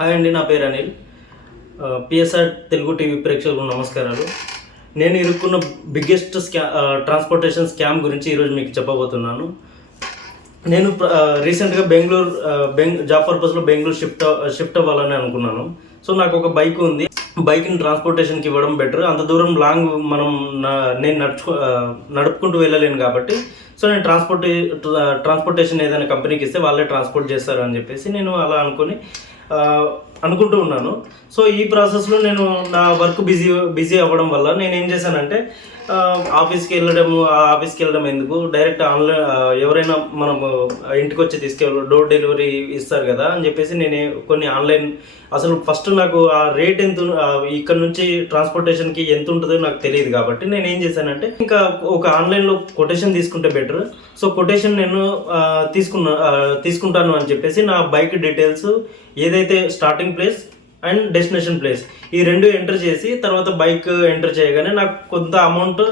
Hi అండి, నా పేరు అనిల్. పిఎస్ఆర్ తెలుగు టీవీ ప్రేక్షకులకు నమస్కారాలు. నేను ఇరుక్కున్న బిగ్గెస్ట్ ట్రాన్స్పోర్టేషన్ స్కామ్ గురించి ఈరోజు మీకు చెప్పబోతున్నాను. నేను రీసెంట్గా జాబ్ పర్పస్లో బెంగళూరు షిఫ్ట్ అవ్వాలని అనుకున్నాను. సో నాకు ఒక బైక్ ఉంది. బైక్ని ట్రాన్స్పోర్టేషన్కి ఇవ్వడం బెటర్. అంత దూరం లాంగ్ నేను నడుపుకుంటూ వెళ్ళలేను కాబట్టి సో నేను ట్రాన్స్పోర్టేషన్ ఏదైనా కంపెనీకి ఇస్తే వాళ్ళే ట్రాన్స్పోర్ట్ చేస్తారు అని చెప్పేసి నేను అలా అనుకుంటూ ఉన్నాను. సో ఈ ప్రాసెస్లో నేను నా వర్క్ బిజీ అవ్వడం వల్ల నేను ఏం చేశానంటే ఆఫీస్కి వెళ్ళడం ఎందుకు, డైరెక్ట్ ఆన్లైన్ ఎవరైనా మనం ఇంటికి వచ్చి డోర్ డెలివరీ ఇస్తారు కదా అని చెప్పేసి నేను కొన్ని ఆన్లైన్ అసలు ఫస్ట్ నాకు ఆ రేట్ ఇక్కడ నుంచి ట్రాన్స్పోర్టేషన్కి ఎంత ఉంటుందో నాకు తెలియదు కాబట్టి నేను ఏం చేశానంటే ఇంకా ఒక ఆన్లైన్లో కొటేషన్ తీసుకుంటే బెటర్. సో కొటేషన్ నేను తీసుకుంటాను అని చెప్పేసి నా బైక్ డీటెయిల్స్ ఏదైతే starting place and destination place ఈ రెండు ఎంటర్ చేసి తర్వాత బైక్ ఎంటర్ చేయగానే నాకు కొంత అమౌంట్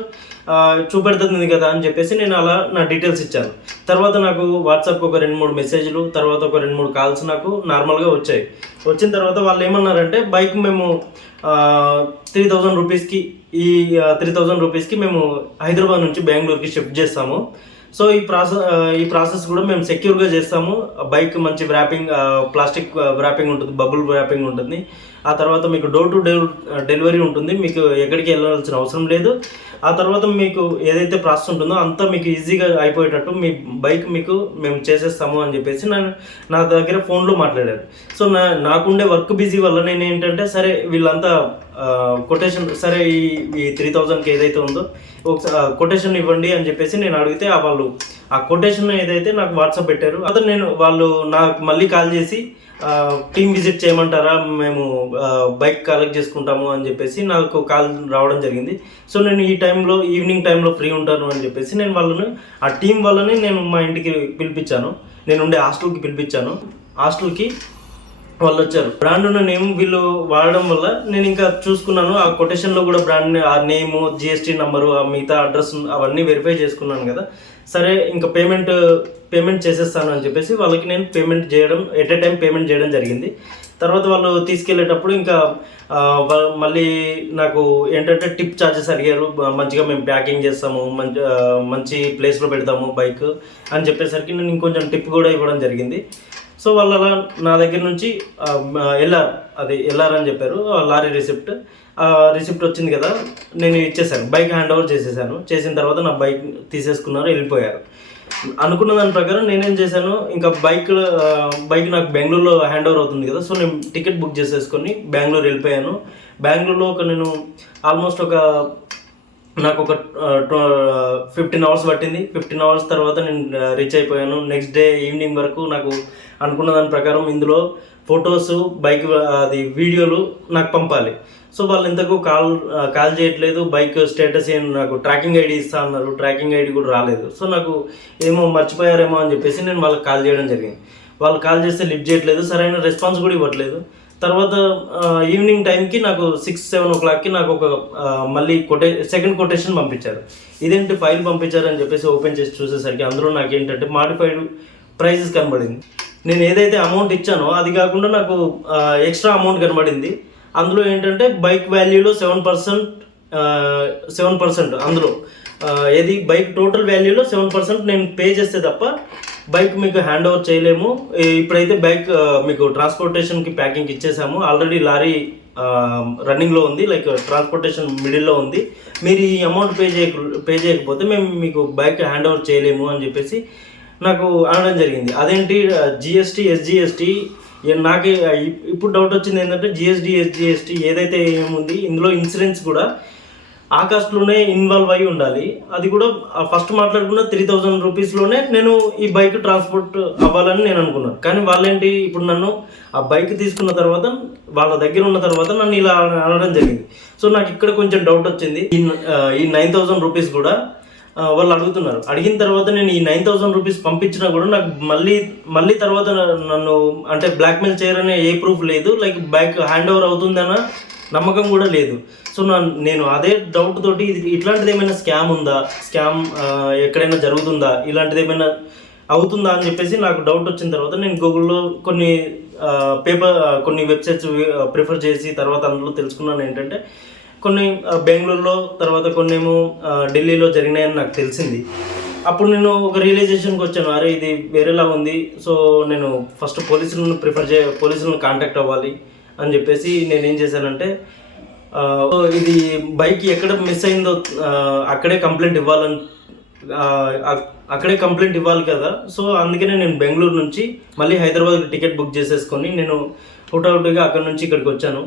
చూపెడుతుంది కదా అని చెప్పేసి నేను అలా నా డీటెయిల్స్ ఇచ్చాను. తర్వాత నాకు వాట్సాప్కి ఒక 2-3 మెసేజ్లు, తర్వాత ఒక 2-3 కాల్స్ నాకు నార్మల్గా వచ్చాయి. వచ్చిన తర్వాత వాళ్ళు ఏమన్నారంటే బైక్ మేము 3000 రూపీస్కి ఈ 3000 రూపీస్కి మేము హైదరాబాద్ నుంచి బెంగళూరుకి షిఫ్ట్ చేస్తాము. సో ఈ ప్రాసెస్ కూడా మేము సెక్యూర్గా చేస్తాము. బైక్ మంచి వ్రాపింగ్, ప్లాస్టిక్ వ్రాపింగ్ ఉంటుంది, బబుల్ వ్రాపింగ్ ఉంటుంది. ఆ తర్వాత మీకు డోర్ టు డోర్ డెలివరీ ఉంటుంది, మీకు ఎక్కడికి వెళ్ళాల్సిన అవసరం లేదు. ఆ తర్వాత మీకు ఏదైతే ప్రాసెస్ ఉంటుందో అంతా మీకు ఈజీగా అయిపోయేటట్టు మీ బైక్ మేము చేసేస్తాము అని చెప్పేసి నా దగ్గర ఫోన్లో మాట్లాడారు. సో నాకుండే వర్క్ బిజీ వల్ల నేను ఏంటంటే సరే వీళ్ళంతా కొటేషన్ సరే ఈ 3000కి ఏదైతే ఉందో కొటేషన్ ఇవ్వండి అని చెప్పేసి నేను అడిగితే వాళ్ళు ఆ కొటేషన్ ఏదైతే నాకు వాట్సాప్ పెట్టారు అతను వాళ్ళు నాకు మళ్ళీ కాల్ చేసి టీమ్ విజిట్ చేయమంటారా, మేము బైక్ కలెక్ట్ చేసుకుంటాము అని చెప్పేసి నాకు కాల్ రావడం జరిగింది. సో నేను ఈవినింగ్ టైంలో ఫ్రీ ఉంటాను అని చెప్పేసి నేను ఆ టీం వాళ్ళని నేను మా ఇంటికి పిలిపించాను. నేను ఉండే హాస్టల్కి పిలిపించాను. హాస్టల్కి వాళ్ళు వచ్చారు. బ్రాండ్ ఉన్న నేమ్ వీళ్ళు వాడడం వల్ల నేను ఇంకా చూసుకున్నాను. ఆ కొటేషన్లో కూడా బ్రాండ్ ఆ నేము, జిఎస్టీ నెంబరు, ఆ మిగతా అడ్రస్ అవన్నీ వెరిఫై చేసుకున్నాను కదా. సరే ఇంకా పేమెంట్ చేసేస్తాను అని చెప్పేసి వాళ్ళకి నేను పేమెంట్ చేయడం జరిగింది. తర్వాత వాళ్ళు తీసుకెళ్లేటప్పుడు ఇంకా మళ్ళీ నాకు ఏంటంటే టిప్ ఛార్జెస్ అడిగారు. మంచిగా మేము ప్యాకింగ్ చేస్తాము, మంచి ప్లేస్లో పెడతాము బైక్ అని చెప్పేసరికి నేను ఇంకొంచెం టిప్ కూడా ఇవ్వడం జరిగింది. సో వాళ్ళు అలా నా దగ్గర నుంచి ఎల్ఆర్ అని చెప్పారు. లారీ రిసిప్ట్ వచ్చింది కదా, నేను ఇచ్చేసాను, బైక్ హ్యాండ్ ఓవర్ చేసిన తర్వాత నా బైక్ తీసేసుకున్నారు, వెళ్ళిపోయారు. అనుకున్న దాని ప్రకారం నేనేం చేశాను, ఇంకా బైక్ నాకు బెంగళూరులో హ్యాండ్ ఓవర్ అవుతుంది కదా. సో నేను టికెట్ బుక్ చేసేసుకొని బెంగళూరు వెళ్ళిపోయాను. బెంగళూరులో నేను ఆల్మోస్ట్ నాకు ఒక 15 అవర్స్ పట్టింది. 15 అవర్స్ తర్వాత నేను రీచ్ అయిపోయాను. నెక్స్ట్ డే ఈవినింగ్ వరకు నాకు అనుకున్న దాని ప్రకారం ఇందులో ఫొటోస్, బైక్ వీడియోలు నాకు పంపాలి. సో వాళ్ళు ఇంతకు కాల్ చేయట్లేదు. బైక్ స్టేటస్ నాకు ట్రాకింగ్ ఐడి ఇస్తా అన్నారు, ట్రాకింగ్ ఐడి కూడా రాలేదు. సో నాకు ఏమో మర్చిపోయారేమో అని చెప్పేసి నేను వాళ్ళకి కాల్ చేయడం జరిగింది. వాళ్ళు కాల్ చేస్తే లిఫ్ట్ చేయట్లేదు, సరైన రెస్పాన్స్ కూడా ఇవ్వట్లేదు. తర్వాత ఈవినింగ్ టైంకి నాకు 6-7 o'clockకి నాకు ఒక మళ్ళీ సెకండ్ కొటేషన్ పంపించారు. ఇదేంటి ఫైల్ పంపించారు అని చెప్పేసి ఓపెన్ చేసి చూసేసరికి అందులో నాకు ఏంటంటే మాడిఫైడ్ ప్రైజెస్ కనబడింది. నేను ఏదైతే అమౌంట్ ఇచ్చానో అది కాకుండా నాకు ఎక్స్ట్రా అమౌంట్ కనబడింది. అందులో ఏంటంటే బైక్ వాల్యూలో 7% అందులో ఏది బైక్ టోటల్ వాల్యూలో 7% నేను పే చేస్తే తప్ప బైక్ మీకు హ్యాండ్ ఓవర్ చేయలేము. ఇప్పుడైతే బైక్ మీకు ట్రాన్స్పోర్టేషన్కి ప్యాకింగ్ ఇచ్చేసాము, ఆల్రెడీ లారీ రన్నింగ్లో ఉంది, లైక్ ట్రాన్స్పోర్టేషన్ మిడిల్లో ఉంది. మీరు ఈ అమౌంట్ పే చేయకపోతే మేము మీకు బైక్ హ్యాండ్ ఓవర్ చేయలేము అని చెప్పేసి నాకు అనడం జరిగింది. అదేంటి జిఎస్టీ, ఎస్జిఎస్టీ, నాకు ఇప్పుడు డౌట్ వచ్చింది ఏంటంటే ఎస్జిఎస్టీ ఏదైతే ఏముంది ఇందులో ఇన్సూరెన్స్ కూడా ఆ కాస్ట్లోనే ఇన్వాల్వ్ అయి ఉండాలి. అది కూడా ఫస్ట్ మాట్లాడుకున్న 3000 రూపీస్లోనే నేను ఈ బైక్ ట్రాన్స్పోర్ట్ అవ్వాలని నేను అనుకున్నాను. కానీ వాళ్ళేంటి ఇప్పుడు నన్ను ఆ బైక్ తీసుకున్న తర్వాత వాళ్ళ దగ్గర ఉన్న తర్వాత నన్ను ఇలా అనడం జరిగింది. సో నాకు ఇక్కడ కొంచెం డౌట్ వచ్చింది. ఈ 9000 రూపీస్ కూడా వాళ్ళు అడుగుతున్నారు. అడిగిన తర్వాత నేను ఈ 9000 రూపీస్ పంపించినా కూడా నాకు మళ్ళీ తర్వాత నన్ను అంటే బ్లాక్మెయిల్ చేయరనే ఏ ప్రూఫ్ లేదు, లైక్ బైక్ హ్యాండ్ ఓవర్ అవుతుందన్న నమ్మకం కూడా లేదు. సో నేను అదే డౌట్ తోటి ఇట్లాంటిది ఏమైనా స్కామ్ ఎక్కడైనా జరుగుతుందా, ఇలాంటిది ఏమైనా అవుతుందా అని చెప్పేసి నాకు డౌట్ వచ్చిన తర్వాత నేను గూగుల్లో కొన్ని కొన్ని వెబ్సైట్స్ ప్రిఫర్ చేసి తర్వాత అందులో తెలుసుకున్నాను ఏంటంటే కొన్ని బెంగళూరులో తర్వాత కొన్ని ఏమో ఢిల్లీలో జరిగినాయని నాకు తెలిసింది. అప్పుడు నేను ఒక రియలైజేషన్కి వచ్చాను, అరే ఇది వేరేలా ఉంది. సో నేను ఫస్ట్ పోలీసులను కాంటాక్ట్ అవ్వాలి అని చెప్పేసి నేను ఏం చేశానంటే ఇది బైక్ ఎక్కడ మిస్ అయిందో అక్కడే కంప్లైంట్ ఇవ్వాలి కదా. సో అందుకనే నేను బెంగళూరు నుంచి మళ్ళీ హైదరాబాద్ టికెట్ బుక్ చేసేసుకొని నేను హుటాహుటిగా అక్కడ నుంచి ఇక్కడికి వచ్చాను.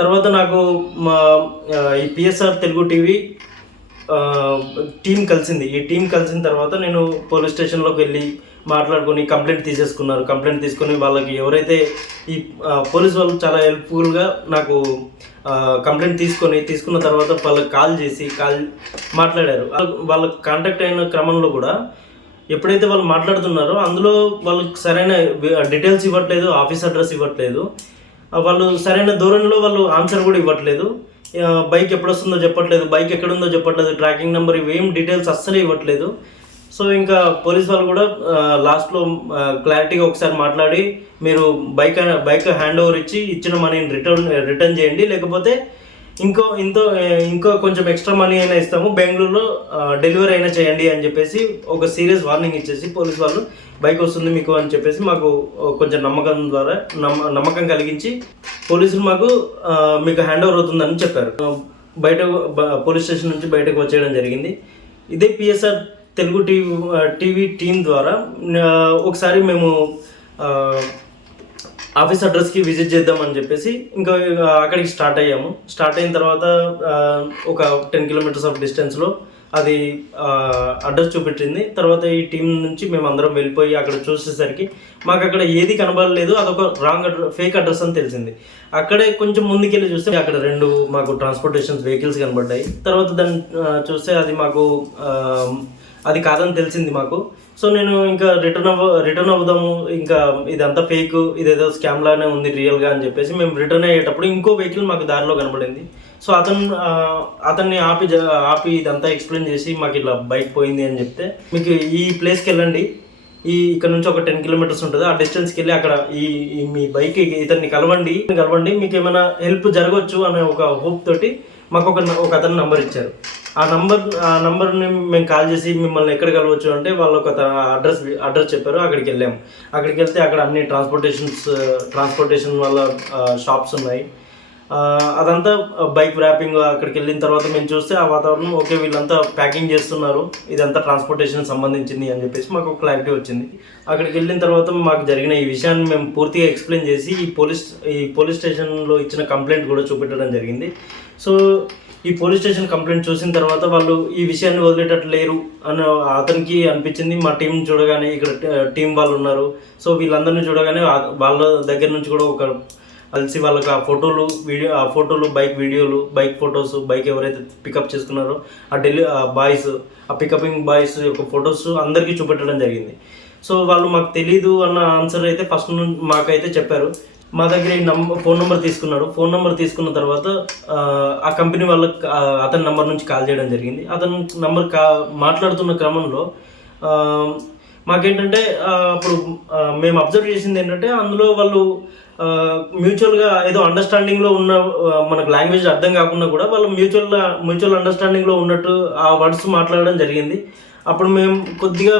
తర్వాత నాకు ఈ పిఎస్ఆర్ తెలుగు టీవీ టీం కలిసింది. ఈ టీం కలిసిన తర్వాత నేను పోలీస్ స్టేషన్లోకి వెళ్ళి మాట్లాడుకొని కంప్లైంట్ తీసుకొని వాళ్ళకి ఎవరైతే ఈ పోలీస్ వాళ్ళు చాలా హెల్ప్ఫుల్గా నాకు కంప్లైంట్ తీసుకున్న తర్వాత వాళ్ళకి కాల్ మాట్లాడారు. వాళ్ళకి కాంటాక్ట్ అయిన క్రమంలో కూడా ఎప్పుడైతే వాళ్ళు మాట్లాడుతున్నారో అందులో వాళ్ళకి సరైన డీటెయిల్స్ ఇవ్వట్లేదు, ఆఫీస్ అడ్రస్ ఇవ్వట్లేదు, వాళ్ళు సరైన దూరంలో వాళ్ళు ఆన్సర్ కూడా ఇవ్వట్లేదు, బైక్ ఎప్పుడు వస్తుందో చెప్పట్లేదు, బైక్ ఎక్కడుందో చెప్పట్లేదు, ట్రాకింగ్ నెంబర్ ఇవేం డీటెయిల్స్ అస్సలే ఇవ్వట్లేదు. సో ఇంకా పోలీస్ వాళ్ళు కూడా లాస్ట్లో క్లారిటీగా ఒకసారి మాట్లాడి మీరు బైక్ హ్యాండ్ ఓవర్ ఇచ్చిన మనీని రిటర్న్ చేయండి, లేకపోతే ఇంకో కొంచెం ఎక్స్ట్రా మనీ అయినా ఇస్తాము, బెంగళూరులో డెలివరీ అయినా చేయండి అని చెప్పేసి ఒక సీరియస్ వార్నింగ్ ఇచ్చేసి పోలీస్ వాళ్ళు బైక్ వస్తుంది మీకు అని చెప్పేసి మాకు కొంచెం నమ్మకం కలిగించి పోలీసులు మాకు మీకు హ్యాండ్ ఓవర్ అవుతుందని చెప్పారు. పోలీస్ స్టేషన్ నుంచి బయటకు వచ్చేయడం జరిగింది. ఇదే పిఎస్ఆర్ తెలుగు టీవీ టీం ద్వారా ఒకసారి మేము ఆఫీస్ అడ్రస్కి విజిట్ చేద్దామని చెప్పేసి ఇంకా అక్కడికి స్టార్ట్ అయిన తర్వాత ఒక 10 కిలోమీటర్స్ ఆఫ్ డిస్టెన్స్లో అది అడ్రస్ చూపించింది. తర్వాత ఈ టీం నుంచి మేము అందరం వెళ్ళిపోయి అక్కడ చూసేసరికి మాకు అక్కడ ఏది కనబడలేదు, అదొక ఫేక్ అడ్రస్ అని తెలిసింది. అక్కడే కొంచెం ముందుకెళ్ళి చూస్తే అక్కడ 2 మాకు ట్రాన్స్పోర్టేషన్ వెహికల్స్ కనబడ్డాయి. తర్వాత దాన్ని చూస్తే అది కాదని తెలిసింది మాకు. సో నేను ఇంకా రిటర్న్ అవుదాము, ఇంకా ఇదంతా ఫేక్, ఇదేదో స్కామ్ లానే ఉంది రియల్గా అని చెప్పేసి మేము రిటర్న్ అయ్యేటప్పుడు ఇంకో వెహికల్ మాకు దారిలో కనబడింది. సో అతన్ని ఆపి ఇదంతా ఎక్స్ప్లెయిన్ చేసి మాకు ఇలా బైక్ పోయింది అని చెప్తే, మీకు ఈ ప్లేస్కి వెళ్ళండి, ఇక్కడ నుంచి ఒక 10 కిలోమీటర్స్ ఉంటుంది, ఆ డిస్టెన్స్కి వెళ్ళి అక్కడ మీ బైక్ ఇతన్ని కలవండి, మీకు ఏమైనా హెల్ప్ జరగవచ్చు అనే ఒక హోప్ తోటి మాకు ఒక అతను నంబర్ ఇచ్చారు. ఆ నంబర్ని మేము కాల్ చేసి మిమ్మల్ని ఎక్కడ కలవచ్చు అంటే వాళ్ళు ఒక అడ్రస్ చెప్పారు. అక్కడికి వెళ్తే అక్కడ అన్ని ట్రాన్స్పోర్టేషన్ వాళ్ళ షాప్స్ ఉన్నాయి. అదంతా బైక్ ర్యాపింగ్. అక్కడికి వెళ్ళిన తర్వాత మేము చూస్తే ఆ వాతావరణం ఓకే, వీళ్ళంతా ప్యాకింగ్ చేస్తున్నారు, ఇదంతా ట్రాన్స్పోర్టేషన్ సంబంధించింది అని చెప్పేసి మాకు క్లారిటీ వచ్చింది. అక్కడికి వెళ్ళిన తర్వాత మాకు జరిగిన ఈ విషయాన్ని మేము పూర్తిగా ఎక్స్ప్లెయిన్ చేసి ఈ పోలీస్ స్టేషన్లో ఇచ్చిన కంప్లైంట్ కూడా చూపెట్టడం జరిగింది. సో ఈ పోలీస్ స్టేషన్ కంప్లైంట్ చూసిన తర్వాత వాళ్ళు ఈ విషయాన్ని వదిలేటట్లు లేరు అని అతనికి అనిపించింది. మా టీం చూడగానే, ఇక్కడ టీం వాళ్ళు ఉన్నారు, సో వీళ్ళందరినీ చూడగానే వాళ్ళ దగ్గర నుంచి కూడా ఒక కలిసి వాళ్ళకి ఆ ఫోటోలు బైక్ వీడియోలు, బైక్ ఫొటోస్, బైక్ ఎవరైతే పికప్ చేసుకున్నారో ఆ పికపింగ్ బాయ్స్ యొక్క ఫొటోస్ అందరికీ చూపెట్టడం జరిగింది. సో వాళ్ళు మాకు తెలీదు అన్న ఆన్సర్ అయితే ఫస్ట్ మాకైతే చెప్పారు. మా దగ్గర ఈ ఫోన్ నెంబర్ తీసుకున్నాడు. ఫోన్ నెంబర్ తీసుకున్న తర్వాత ఆ కంపెనీ వాళ్ళకి అతని నెంబర్ నుంచి కాల్ చేయడం జరిగింది. అతని నెంబర్ మాట్లాడుతున్న క్రమంలో మాకేంటంటే అప్పుడు మేము అబ్జర్వ్ చేసింది ఏంటంటే అందులో వాళ్ళు మ్యూచువల్గా ఏదో అండర్స్టాండింగ్లో ఉన్న, మనకు లాంగ్వేజ్ అర్థం కాకుండా కూడా వాళ్ళు మ్యూచువల్ అండర్స్టాండింగ్లో ఉన్నట్టు ఆ వర్డ్స్ మాట్లాడడం జరిగింది. అప్పుడు మేము కొద్దిగా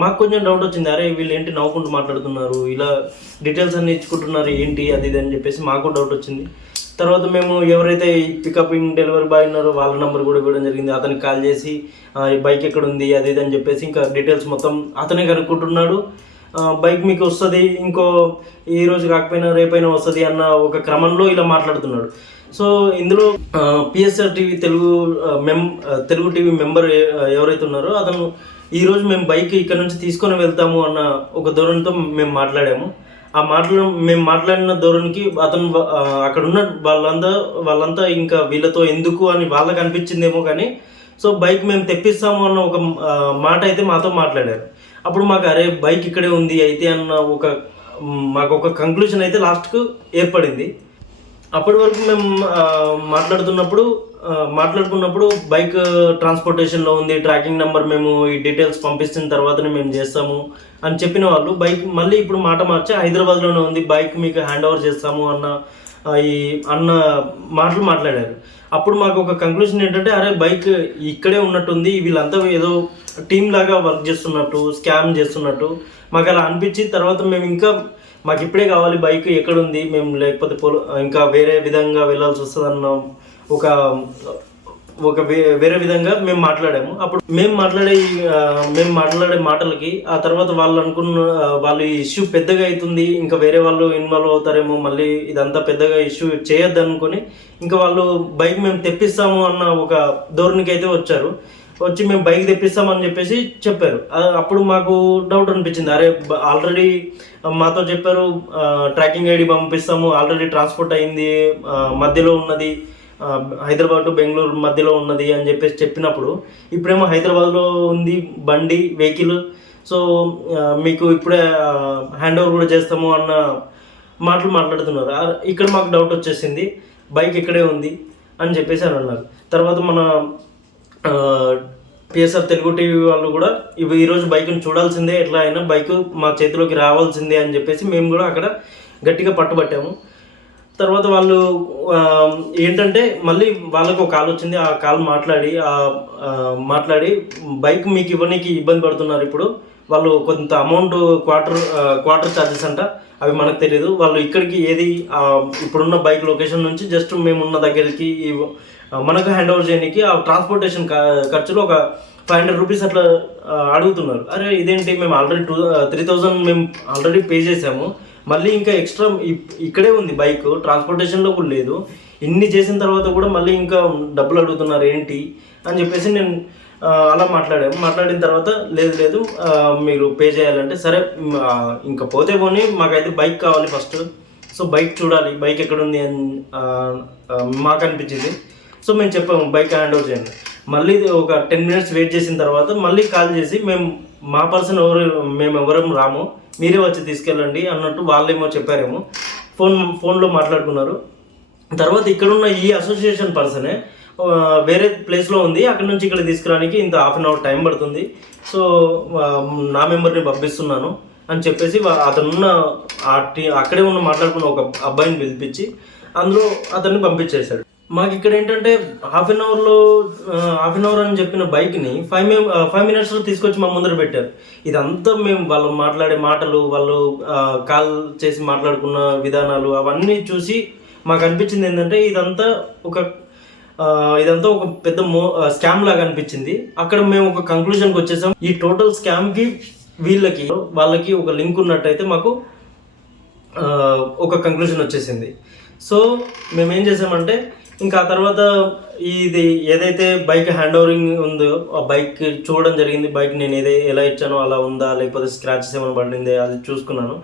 మాకు కొంచెం డౌట్ వచ్చింది, అరే వీళ్ళు ఏంటి నవ్వుకుంటూ మాట్లాడుతున్నారు, ఇలా డీటెయిల్స్ అన్ని ఇచ్చుకుంటున్నారు ఏంటి అది ఇది అని చెప్పేసి మాకు డౌట్ వచ్చింది. తర్వాత మేము ఎవరైతే పికపింగ్ డెలివరీ బాయ్ ఉన్నారో వాళ్ళ నెంబర్ కూడా ఇవ్వడం జరిగింది. అతనికి కాల్ చేసి ఈ బైక్ ఎక్కడ ఉంది అది ఇది అని చెప్పేసి ఇంకా డీటెయిల్స్ మొత్తం అతనే కనుక్కుంటున్నాడు. బైక్ మీకు వస్తుంది, ఈ రోజు కాకపోయినా రేపైనా వస్తుంది అన్న ఒక క్రమంలో ఇలా మాట్లాడుతున్నాడు. సో ఇందులో PSR TV Telugu TV member ఎవరైతే ఉన్నారో అతను ఈరోజు మేము బైక్ ఇక్కడ నుంచి తీసుకొని వెళ్తాము అన్న ఒక ధోరణితో మేము మాట్లాడాము. మేము మాట్లాడిన ధోరణికి అతను అక్కడ ఉన్న వాళ్ళంతా ఇంకా వీళ్ళతో ఎందుకు అని వాళ్ళకి అనిపించిందేమో కానీ, సో బైక్ మేము తెప్పిస్తాము అన్న ఒక మాట అయితే మాతో మాట్లాడారు. అప్పుడు మాకు అరే బైక్ ఇక్కడే ఉంది అయితే అన్న మాకు ఒక కంక్లూజన్ అయితే లాస్ట్కు ఏర్పడింది. అప్పటి వరకు మేము మాట్లాడుకున్నప్పుడు బైక్ ట్రాన్స్పోర్టేషన్లో ఉంది, ట్రాకింగ్ నెంబర్ మేము ఈ డీటెయిల్స్ పంపించిన తర్వాతనే మేము చేస్తాము అని చెప్పిన వాళ్ళు బైక్ మళ్ళీ ఇప్పుడు మాట మార్చి హైదరాబాద్లోనే ఉంది, బైక్ మీకు హ్యాండ్ ఓవర్ చేస్తాము అన్న మాటలు మాట్లాడారు. అప్పుడు మాకు ఒక కంక్లూషన్ ఏంటంటే, అరే బైక్ ఇక్కడే ఉన్నట్టుంది, వీళ్ళంతా ఏదో టీమ్ లాగా వర్క్ చేస్తున్నట్టు, స్కామ్ చేస్తున్నట్టు మాకు అలా అనిపించి తర్వాత మేము ఇంకా మాకు ఇప్పుడే కావాలి బైక్, ఎక్కడుంది, మేము లేకపోతే ఇంకా వేరే విధంగా వెళ్ళాల్సి వస్తుంది అన్న ఒక వేరే విధంగా మేము మాట్లాడాము. అప్పుడు మేము మాట్లాడే మాటలకి ఆ తర్వాత వాళ్ళు ఇష్యూ పెద్దగా అవుతుంది, ఇంకా వేరే వాళ్ళు ఇన్వాల్వ్ అవుతారేమో, మళ్ళీ ఇదంతా పెద్దగా ఇష్యూ చేయొద్దు అనుకుని ఇంకా వాళ్ళు బైక్ మేము తెప్పిస్తాము అన్న ఒక ధోరణికి అయితే వచ్చి మేము బైక్ తెప్పిస్తామని చెప్పేసి చెప్పారు. అప్పుడు మాకు డౌట్ అనిపించింది, అరే ఆల్రెడీ మాతో చెప్పారు ట్రాకింగ్ ఐడి పంపిస్తాము, ఆల్రెడీ ట్రాన్స్పోర్ట్ అయింది, మధ్యలో ఉన్నది హైదరాబాద్ టు బెంగళూరు మధ్యలో ఉన్నది అని చెప్పేసి చెప్పినప్పుడు ఇప్పుడేమో హైదరాబాద్లో ఉంది బండి వెహికల్, సో మీకు ఇప్పుడే హ్యాండ్ ఓవర్ కూడా చేస్తాము అన్న మాటలు మాట్లాడుతున్నారు. ఇక్కడ మాకు డౌట్ వచ్చేసింది, బైక్ ఇక్కడే ఉంది అని చెప్పేసి అని అన్నారు. తర్వాత మన పిఎస్ఆర్ తెలుగు టీవీ వాళ్ళు కూడా ఈరోజు బైక్ని చూడాల్సిందే, ఎట్లా అయినా బైక్ మా చేతిలోకి రావాల్సిందే అని చెప్పేసి మేము కూడా అక్కడ గట్టిగా పట్టుబట్టాము. తర్వాత వాళ్ళు ఏంటంటే మళ్ళీ వాళ్ళకు ఒక కాల్ వచ్చింది, ఆ కాల్ మాట్లాడి బైక్ మీకు ఇవ్వడానికి ఇబ్బంది పడుతున్నారు, ఇప్పుడు వాళ్ళు కొంత అమౌంట్ క్వార్టర్ ఛార్జెస్ అంట, అవి మనకు తెలియదు, వాళ్ళు ఇక్కడికి ఇప్పుడున్న బైక్ లొకేషన్ నుంచి జస్ట్ మేమున్న దగ్గరికి మనకు హ్యాండ్ ఓవర్ చేయడానికి ఆ ట్రాన్స్పోర్టేషన్ ఖర్చులు ఒక 500 రూపీస్ అట్లా అడుగుతున్నారు. అరే ఇదేంటి, మేము ఆల్రెడీ 3,000 మేము ఆల్రెడీ పే చేసాము, మళ్ళీ ఇంకా ఎక్స్ట్రా ఇక్కడే ఉంది బైక్, ట్రాన్స్పోర్టేషన్లో కూడా లేదు, ఇన్ని చేసిన తర్వాత కూడా మళ్ళీ ఇంకా డబ్బులు అడుగుతున్నారు ఏంటి అని చెప్పేసి నేను అలా మాట్లాడిన తర్వాత లేదు మీరు పే చేయాలంటే సరే ఇంకా పోతే పోనీ, మాకైతే బైక్ కావాలి ఫస్ట్, సో బైక్ చూడాలి, బైక్ ఎక్కడుంది అని మాకు అనిపించింది. సో మేము చెప్పాము బైక్ హ్యాండ్ ఓవర్ చేయండి. మళ్ళీ ఒక 10 minutes వెయిట్ చేసిన తర్వాత మళ్ళీ కాల్ చేసి మా పర్సన్ మేము ఎవరేం రాము, మీరే వచ్చి తీసుకెళ్ళండి అన్నట్టు వాళ్ళేమో చెప్పారేమో, ఫోన్లో మాట్లాడుకున్నారు. తర్వాత ఇక్కడున్న ఈ అసోసియేషన్ పర్సనే వేరే ప్లేస్లో ఉంది, అక్కడ నుంచి ఇక్కడ తీసుకురానికి ఇంత 1/2 hour టైం పడుతుంది, సో నా మెంబర్ని పంపిస్తున్నాను అని చెప్పేసి అతనున్న అక్కడే మాట్లాడుకున్న ఒక అబ్బాయిని పిలిపించి అందులో అతన్ని పంపించేశాడు. మాకు ఇక్కడ ఏంటంటే హాఫ్ అన్ అవర్ అని చెప్పిన బైక్ని 5 minutesలో తీసుకొచ్చి మా ముందర పెట్టారు. ఇదంతా మేము వాళ్ళు మాట్లాడే మాటలు, వాళ్ళు కాల్ చేసి మాట్లాడుకున్న విధానాలు అవన్నీ చూసి మాకు అనిపించింది ఏంటంటే ఇదంతా ఒక పెద్ద స్కామ్ లాగా అనిపించింది. అక్కడ మేము ఒక కంక్లూజన్కి వచ్చేసాం, ఈ టోటల్ స్కామ్కి వాళ్ళకి ఒక లింక్ ఉన్నట్టయితే మాకు ఒక కంక్లూజన్ వచ్చేసింది. సో మేము ఏం చేసామంటే ఇంకా ఆ తర్వాత ఇది ఏదైతే బైక్ హ్యాండ్ ఓవరింగ్ ఉందో ఆ బైక్ చూడడం జరిగింది. బైక్ నేను ఎలా ఇచ్చానో అలా ఉందా, లేకపోతే స్క్రాచెస్ ఏమైనా పడింది అది చూసుకున్నాను.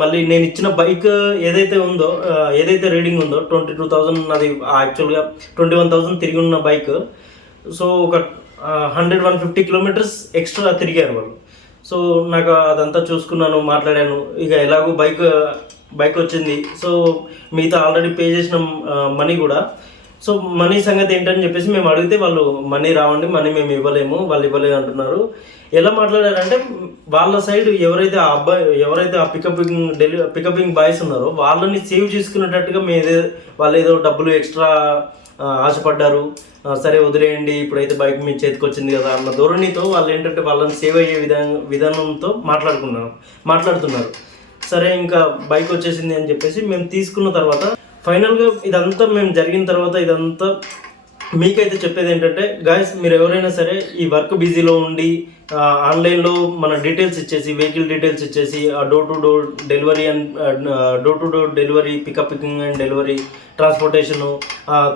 మళ్ళీ నేను ఇచ్చిన బైక్ ఏదైతే రీడింగ్ ఉందో 22,000, అది యాక్చువల్గా 21,000 తిరిగి ఉన్న బైక్. సో ఒక 100-150 kilometers ఎక్స్ట్రా తిరిగారు వాళ్ళు. సో నాకు అదంతా చూసుకున్నాను, మాట్లాడాను. ఇక ఎలాగో బైక్ వచ్చింది, సో మిగతా ఆల్రెడీ పే చేసిన మనీ కూడా, సో మనీ సంగతి ఏంటని చెప్పేసి మేము అడిగితే వాళ్ళు మనీ రావండి, మనీ మేము ఇవ్వలేము, వాళ్ళు ఇవ్వలేదు అంటున్నారు. ఎలా మాట్లాడారంటే వాళ్ళ సైడ్ ఎవరైతే ఆ పికపింగ్ బాయ్స్ ఉన్నారో వాళ్ళని సేవ్ చేసుకునేటట్టుగా వాళ్ళు ఏదో డబ్బులు ఎక్స్ట్రా ఆశపడ్డారు, సరే వదిలేయండి ఇప్పుడైతే బైక్ మీ చేతికి వచ్చింది కదా అన్న ధోరణితో వాళ్ళు ఏంటంటే వాళ్ళని సేవ్ అయ్యే విధానంతో మాట్లాడుతున్నారు. సరే ఇంకా బైక్ వచ్చేసింది అని చెప్పేసి మేము తీసుకున్న తర్వాత ఫైనల్గా ఇదంతా మేము జరిగిన తర్వాత ఇదంతా మీకైతే చెప్పేది ఏంటంటే, గాయస్ మీరు ఎవరైనా సరే ఈ వర్క్ బిజీలో ఉండి ఆన్లైన్లో మన డీటెయిల్స్ ఇచ్చేసి, వెహికల్ డీటెయిల్స్ ఇచ్చేసి door to door delivery picking and delivery transportation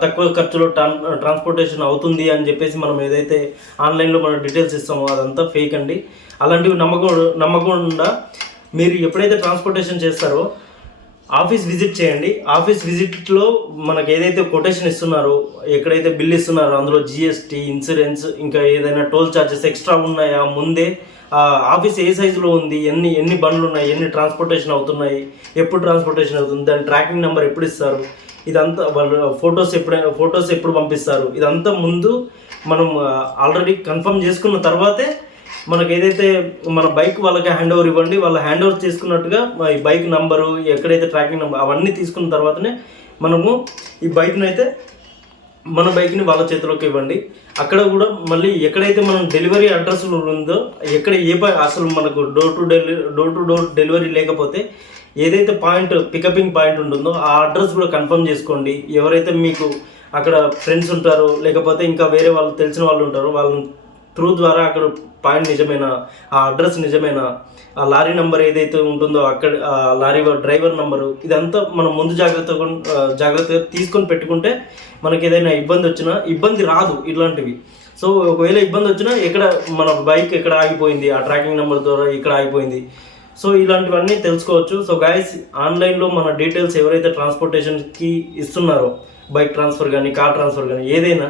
తక్కువ ఖర్చులో ట్రాన్స్పోర్టేషన్ అవుతుంది అని చెప్పేసి మనం ఏదైతే ఆన్లైన్లో మన డీటెయిల్స్ ఇస్తామో అదంతా ఫేక్ అండి. అలాంటివి నమ్మకుండా మీరు ఎప్పుడైతే ట్రాన్స్పోర్టేషన్ చేస్తారో ఆఫీస్ విజిట్ చేయండి. ఆఫీస్ విజిట్లో మనకు ఏదైతే కొటేషన్ ఇస్తున్నారో, ఎక్కడైతే బిల్ ఇస్తున్నారో అందులో GST, ఇన్సూరెన్స్, ఇంకా ఏదైనా టోల్ ఛార్జెస్ ఎక్స్ట్రా ఉన్నాయా ముందే ఆఫీస్ ఏ సైజులో ఉంది, ఎన్ని ఎన్ని బండ్లు ఉన్నాయి, ఎన్ని ట్రాన్స్పోర్టేషన్ అవుతున్నాయి, ఎప్పుడు ట్రాన్స్పోర్టేషన్ అవుతుంది, దాని ట్రాకింగ్ నెంబర్ ఎప్పుడు ఇస్తారు, ఇదంతా వాళ్ళు ఫొటోస్ ఎప్పుడు పంపిస్తారు, ఇదంతా ముందు మనం ఆల్రెడీ కన్ఫర్మ్ చేసుకున్న తర్వాతే మనకు ఏదైతే మన బైక్ వాళ్ళకి హ్యాండ్ ఓవర్ ఇవ్వండి. వాళ్ళు హ్యాండ్ ఓవర్ చేసుకున్నట్టుగా ఈ బైక్ నంబరు, ఎక్కడైతే ట్రాకింగ్ నెంబర్ అవన్నీ తీసుకున్న తర్వాతనే మనము ఈ బైక్ని అయితే మన బైక్ని వాళ్ళ చేతిలోకి ఇవ్వండి. అక్కడ కూడా మళ్ళీ ఎక్కడైతే మనం డెలివరీ అడ్రస్ ఉందో, ఎక్కడ అసలు మనకు డోర్ టు డోర్ డెలివరీ లేకపోతే ఏదైతే పాయింట్ పికపింగ్ పాయింట్ ఉంటుందో ఆ అడ్రస్ కూడా కన్ఫర్మ్ చేసుకోండి. ఎవరైతే మీకు అక్కడ ఫ్రెండ్స్ ఉంటారో లేకపోతే ఇంకా వేరే వాళ్ళు తెలిసిన వాళ్ళు ఉంటారో వాళ్ళ త్రూ ద్వారా అక్కడ పాయింట్ నిజమేనా, ఆ అడ్రస్ నిజమేనా, ఆ లారీ నెంబర్ ఏదైతే ఉంటుందో అక్కడ లారీ డ్రైవర్ నెంబరు, ఇదంతా మనం ముందు జాగ్రత్తగా తీసుకొని పెట్టుకుంటే మనకి ఏదైనా ఇబ్బంది వచ్చినా ఇబ్బంది రాదు ఇట్లాంటివి. సో ఒకవేళ ఇబ్బంది వచ్చినా ఎక్కడ మన బైక్ ఎక్కడ ఆగిపోయింది, ఆ ట్రాకింగ్ నెంబర్ ద్వారా ఇక్కడ ఆగిపోయింది, సో ఇలాంటివన్నీ తెలుసుకోవచ్చు. సో గైస్, ఆన్లైన్లో మన డీటెయిల్స్ ఎవరైతే ట్రాన్స్పోర్టేషన్కి ఇస్తున్నారో, బైక్ ట్రాన్స్ఫర్ కానీ కార్ ట్రాన్స్ఫర్ కానీ ఏదైనా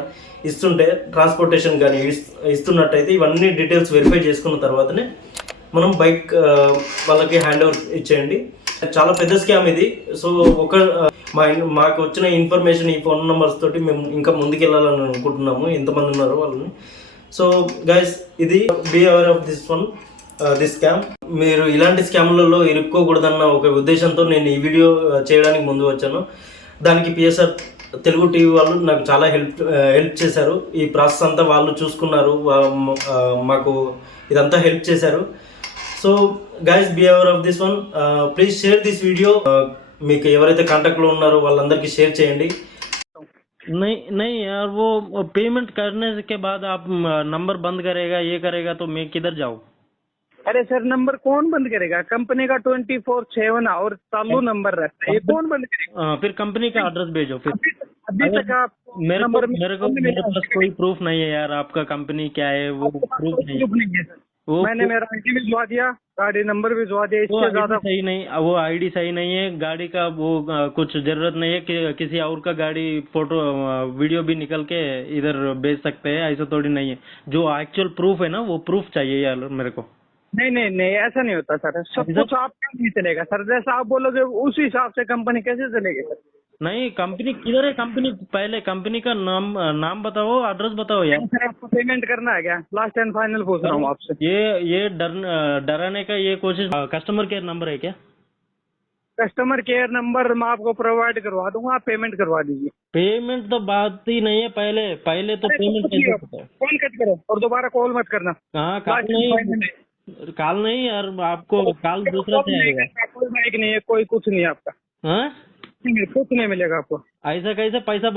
ఇస్తుంటే, ట్రాన్స్పోర్టేషన్ కానీ ఇస్తున్నట్టయితే ఇవన్నీ డీటెయిల్స్ వెరిఫై చేసుకున్న తర్వాతనే మనం బైక్ వాళ్ళకి హ్యాండ్ ఓవర్ ఇచ్చేయండి. చాలా పెద్ద స్కామ్ ఇది. సో మాకు వచ్చిన ఇన్ఫర్మేషన్ ఈ ఫోన్ నెంబర్స్ తోటి మేము ఇంకా ముందుకెళ్ళాలని అనుకుంటున్నాము, ఎంతమంది ఉన్నారో వాళ్ళని. సో గైస్, ఇది be aware of this scam. మీరు ఇలాంటి స్కామ్లలో ఇరుక్కోకూడదన్న ఒక ఉద్దేశంతో నేను ఈ వీడియో చేయడానికి ముందు వచ్చాను. దానికి పిఎస్ఆర్ తెలుగు టీవీ వాళ్ళు నాకు చాలా హెల్ప్ చేశారు. ఈ ప్రాసెస్ అంతా వాళ్ళు చూసుకున్నారు, మాకు ఇదంతా హెల్ప్ చేశారు. So guys, be aware of this one. Please share this video. మీకు ఎవరైతే కాంటాక్ట్లో ఉన్నారో వాళ్ళందరికీ షేర్ చేయండి. नहीं यार, वो पेमेंट करने के बाद आप नंबर बंद करेगा, ये करेगा, तो मैं किधर जाऊँ? अरे सर, नंबर कौन बंद करेगा? कंपनी का 24/7 और चालू नंबर रहता है, ये कौन बंद करेगा? फिर कंपनी का एड्रेस भेजो फिर। अभी तक आप मेरे पास कोई प्रूफ नहीं है यार, आपका कंपनी क्या है वो प्रूफ नहीं है सर। मैंने मेरा आईडी भिजवा दिया, गाड़ी नंबर भिजवा दिया, इससे ज्यादा सही नहीं, वो आईडी सही नहीं है, गाड़ी का वो कुछ जरूरत नहीं है कि किसी और का गाड़ी फोटो वीडियो भी निकल के इधर भेज सकते हैं, ऐसा थोड़ी नहीं है। जो एक्चुअल प्रूफ है ना, वो प्रूफ चाहिए यार मेरे को। नहीं नहीं नहीं, ऐसा नहीं होता सर, सब कुछ आपका नहीं चलेगा सर, जैसा आप बोलोगे उस हिसाब से कंपनी कैसे चलेगी सर? नहीं, कंपनी किधर है? कंपनी पहले कंपनी का नाम बताओ, एड्रेस बताओ यार। सर, आपको पेमेंट करना है क्या? लास्ट एंड फाइनल पूछ रहा हूँ आपसे। ये डराने का ये कोशिश। कस्टमर केयर नंबर है क्या? कस्टमर केयर नंबर मैं आपको प्रोवाइड करवा दूंगा, आप पेमेंट करवा दीजिए। पेमेंट तो बात ही नहीं है, पहले तो पेमेंट कैसे होता है? कॉल कट करो और दोबारा कॉल मत करना। हाँ, कॉल नहीं यार, आपको कॉल दूसरा से आएगा। कोई बाइक नहीं है, कोई कुछ नहीं है आपका। हाँ, कुछ नहीं मिलेगा आपको। ऐसा कैसे पैसा